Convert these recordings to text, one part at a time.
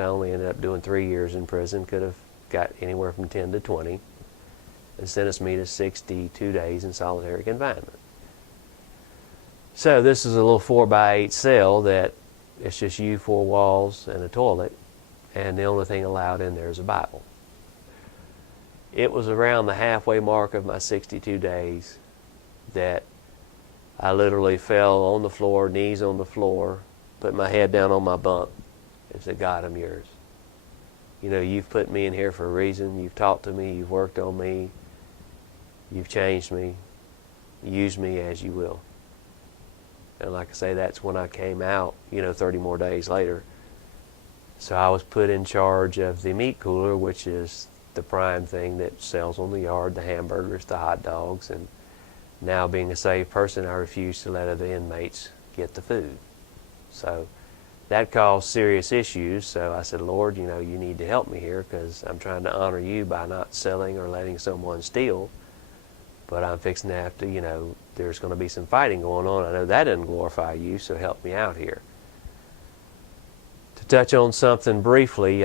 I only ended up doing 3 years in prison. Could have got anywhere from 10 to 20, and sentenced me to 62 days in solitary confinement. So this is a little 4x8 cell that it's just you, 4 walls, and a toilet, and the only thing allowed in there is a Bible. It was around the halfway mark of my 62 days that I literally fell on the floor, knees on the floor, put my head down on my bunk, and said, God, I'm yours. You know, you've put me in here for a reason. You've talked to me. You've worked on me. You've changed me. Use me as you will. And like I say, that's when I came out, 30 more days later. So I was put in charge of the meat cooler, which is the prime thing that sells on the yard, the hamburgers, the hot dogs. And now being a saved person, I refuse to let other inmates get the food. So that caused serious issues. So I said, Lord, you need to help me here, because I'm trying to honor you by not selling or letting someone steal. But I'm fixing to have to, there's going to be some fighting going on. I know that doesn't glorify you, so help me out here. To touch on something briefly,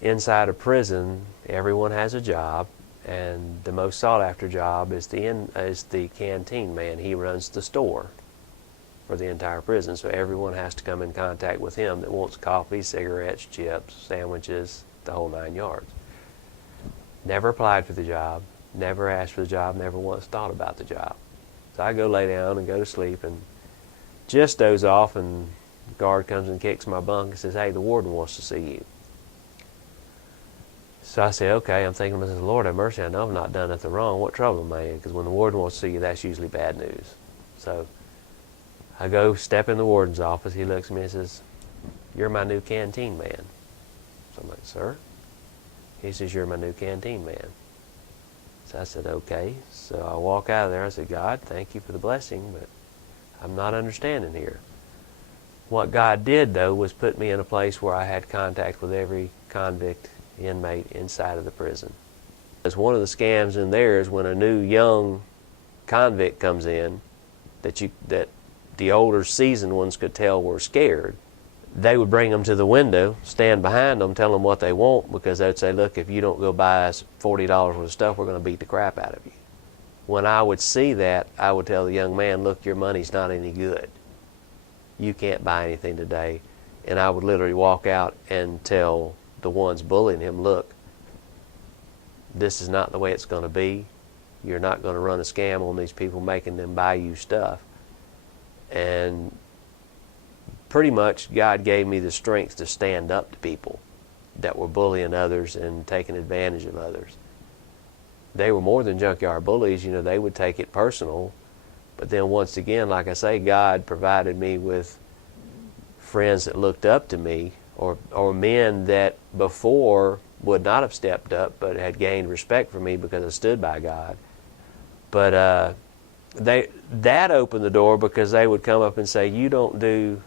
inside a prison, everyone has a job, and the most sought after job is the canteen man. He runs the store for the entire prison, so everyone has to come in contact with him that wants coffee, cigarettes, chips, sandwiches, the whole 9 yards. Never applied for the job. Never asked for the job, never once thought about the job. So I go lay down and go to sleep and just doze off, and the guard comes and kicks my bunk and says, hey, the warden wants to see you. So I say, okay. I'm thinking to myself, Lord have mercy, I know I've not done nothing wrong. What trouble am I in? Because when the warden wants to see you, that's usually bad news. So I go step in the warden's office. He looks at me and says, you're my new canteen man. So I'm like, sir? He says, you're my new canteen man. So I said, okay. So I walk out of there. I said, God, thank you for the blessing, but I'm not understanding here. What God did, though, was put me in a place where I had contact with every convict inmate inside of the prison. As one of the scams in there is when a new young convict comes in that the older seasoned ones could tell were scared, they would bring them to the window, stand behind them, tell them what they want, because they'd say, look, if you don't go buy us $40 worth of stuff, we're going to beat the crap out of you. When I would see that, I would tell the young man, look, your money's not any good. You can't buy anything today. And I would literally walk out and tell the ones bullying him, look, this is not the way it's going to be. You're not going to run a scam on these people, making them buy you stuff. And pretty much God gave me the strength to stand up to people that were bullying others and taking advantage of others. They were more than junkyard bullies. They would take it personal. But then once again, like I say, God provided me with friends that looked up to me, or men that before would not have stepped up but had gained respect for me because I stood by God. But that opened the door, because they would come up and say, you don't do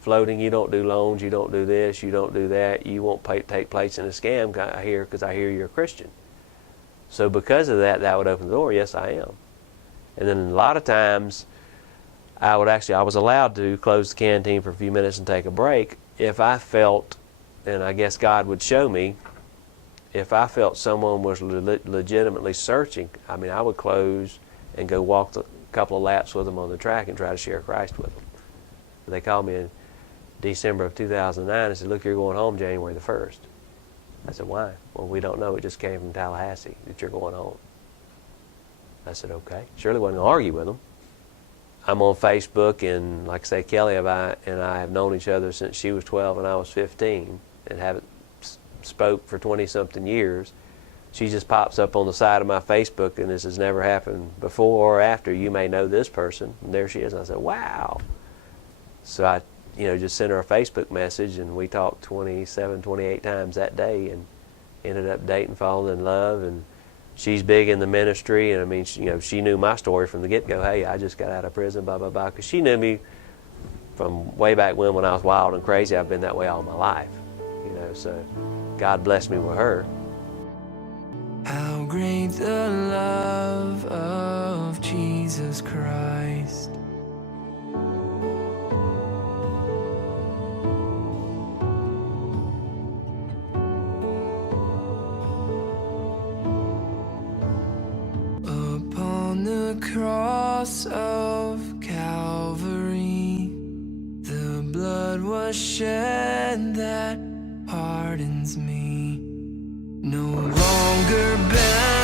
floating, you don't do loans, you don't do this, you don't do that, you won't take place in a scam here because I hear you're a Christian. So because of that, that would open the door. Yes, I am. And then a lot of times I was allowed to close the canteen for a few minutes and take a break if I felt, and I guess God would show me, if I felt someone was legitimately searching. I would close and go walk a couple of laps with them on the track and try to share Christ with them. They called me in December of 2009 and said, look, you're going home January the 1st. I said, why? Well, we don't know. It just came from Tallahassee that you're going home. I said, okay. Surely wasn't going to argue with them. I'm on Facebook, and like I say, Kelly and I have known each other since she was 12 and I was 15, and haven't spoke for 20-something years. She just pops up on the side of my Facebook, and this has never happened before or after. You may know this person. And there she is. And I said, wow. So I just sent her a Facebook message, and we talked 27, 28 times that day, and ended up dating, falling in love. And she's big in the ministry, and she knew my story from the get-go. Hey, I just got out of prison, blah, blah, blah, because she knew me from way back when I was wild and crazy. I've been that way all my life, so God blessed me with her. How great the love of Jesus Christ. cross of Calvary, the blood was shed that pardons me. No longer bound